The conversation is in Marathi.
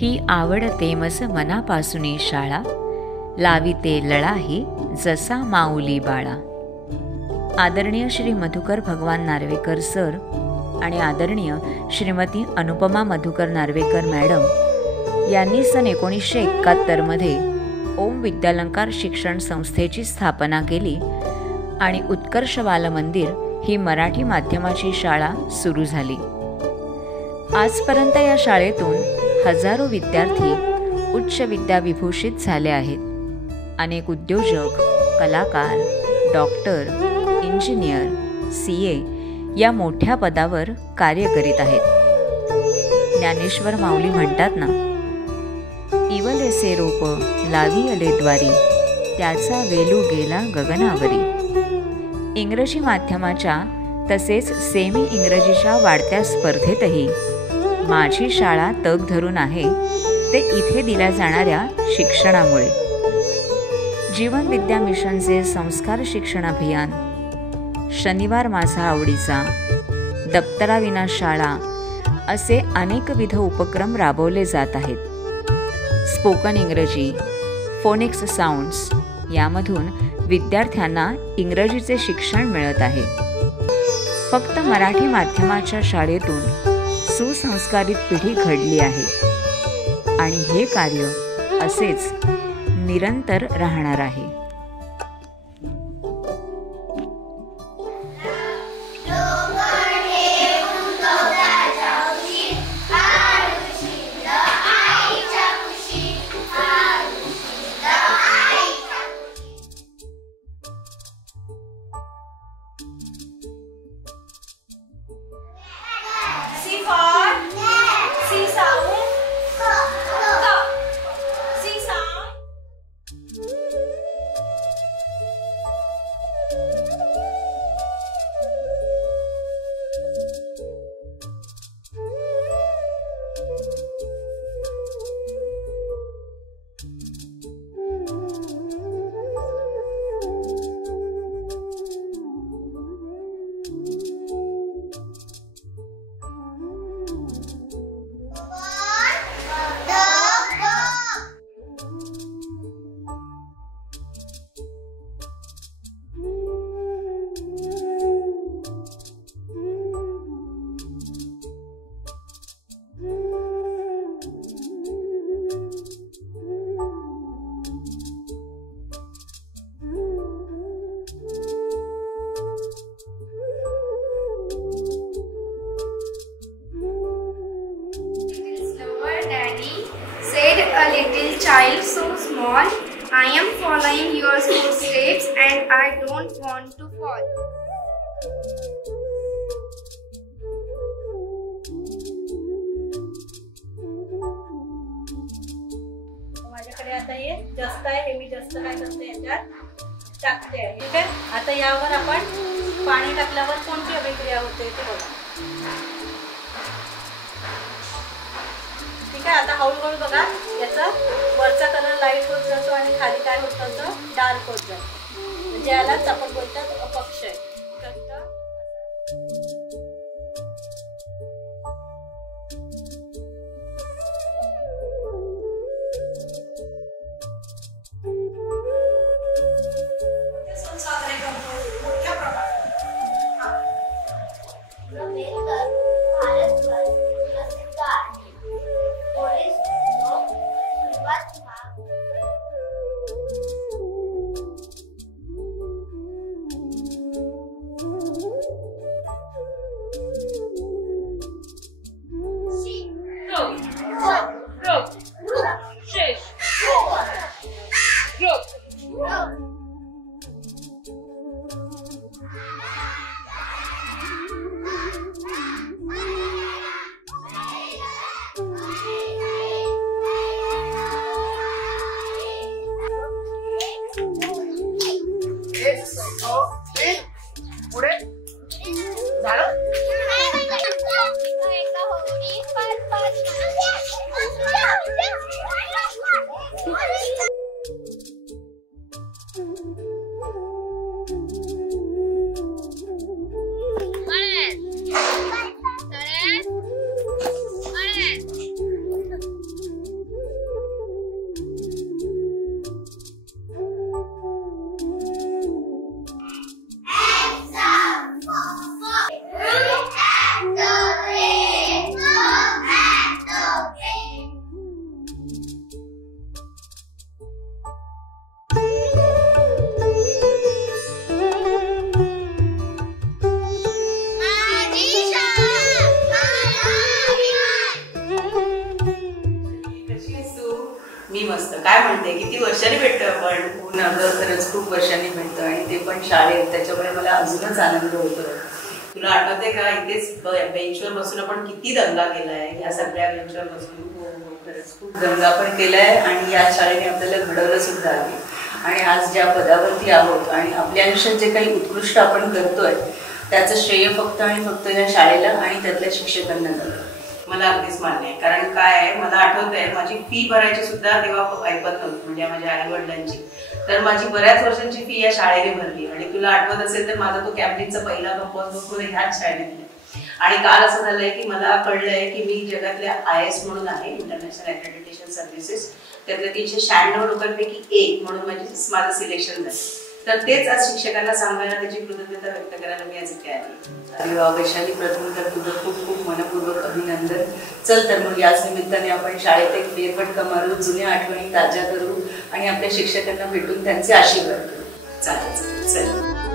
ही आवडते मस मनापासूनी शाळा, लाविते लळाही जसा माऊली बाळा. आदरणीय श्री मधुकर भगवान नार्वेकर सर आणि आदरणीय श्रीमती अनुपमा मधुकर नार्वेकर मॅडम यांनी सन 1971 मध्ये ओम विद्यालंकार शिक्षण संस्थेची स्थापना केली आणि उत्कर्ष बालमंदिर ही मराठी माध्यमाची शाळा सुरू झाली. आजपर्यंत या शाळेतून हजारो विद्यार्थी उच्च विद्याविभूषित झाले आहेत. अनेक उद्योजक, कलाकार, डॉक्टर, इंजिनियर, CA या मोठ्या पदावर कार्य करीत आहेत. ज्ञानेश्वर माऊली म्हणतात ना, इवलेसे रोप लावी अले द्वारी, त्याचा वेलू गेला गगनावरी. इंग्रजी माध्यमाच्या तसेच सेमी इंग्रजीच्या वाढत्या स्पर्धेतही माझी शाळा तग धरून आहे ते इथे दिल्या जाणाऱ्या शिक्षणामुळे. जीवन विद्या मिशनचे संस्कार शिक्षण अभियान, शनिवार माझा आवडीचा, दप्तराविना शाळा असे अनेकविध उपक्रम राबवले जात आहेत. स्पोकन इंग्रजी, फोनिक्स साऊंड्स यामधून विद्यार्थ्यांना इंग्रजीचे शिक्षण मिळत आहे. फक्त मराठी माध्यमाच्या शाळेतून सुसंस्कारित पिढी घडली आहे आणि हे कार्य असेच निरंतर राहणार आहे. A little child so small, I am following your footsteps and I don't want to fall. माझ्याकडे आता हे जस्त आहे, हे मी जस्त काय करते याच्यात टाकते. ठीक आहे, आता यावर आपण पाणी टाकल्यावर कोणती अभिक्रिया होते ते बघा. ठीक आहे, आता हळूहळू बघा याचा वरचा कलर लाईट होत जातो आणि खाली काय होत जातं, डार्क होत जातं. म्हणजे यालाच आपण बोलतात अपक्षय. मी मस्त. काय म्हणते, किती वर्षांनी भेटतोय आपण? हो ना ग, खरंच खूप वर्षांनी भेटतो आणि ते पण शाळेत, त्याच्यामुळे मला अजूनच आनंद होतो. तुला आठवते का, इथेच बेंचवर बसून आपण किती दंगा केलाय या सगळ्या बेंचवर बसून? खरंच खूप दंगा पण केलाय आणि या शाळेने आपल्याला घडवलं सुद्धा आहे. आणि आज ज्या पदावरती आहोत आणि आपल्या आयुष्यात जे काही उत्कृष्ट आपण करतोय त्याचं श्रेय फक्त आणि फक्त या शाळेला आणि त्यातल्या शिक्षकांना जातं. मला अगदीच मान्य आहे. कारण काय आहे, मला आठवत आहे माझी फी भरायची सुद्धा तेव्हा ऐकत नव्हती, म्हणजे माझ्या आई वडिलांची. तर माझी बऱ्याच वर्षांची फी या शाळेने भरली. आणि तुला आठवत असेल तर माझा तो कॅम्ब्रिजचा पहिला कंपोज बुक मध्ये ह्याच शाळेने दिला. आणि काल असं झालंय की मला कळलंय की मी जगातल्या IS म्हणून आहे, इंटरनॅशनल ॲक्रेडिटेशन सर्व्हिसेस, त्यातल्या 396 लोकांपैकी एक म्हणून माझं सिलेक्शन झालं. तर तेच आज शिक्षकांना सांगायला, त्याची कृतज्ञता व्यक्त करायला मी आज इथे आली. अरे वा वैशाली, प्रथम तर तुझं खूप खूप मनपूर्वक अभिनंदन. चल तर मग याच निमित्ताने आपण शाळेत एक फेरफटका मारू, जुन्या आठवणी ताज्या करू आणि आपल्या शिक्षकांना भेटून त्यांचे आशीर्वाद करू. चालेल, चल.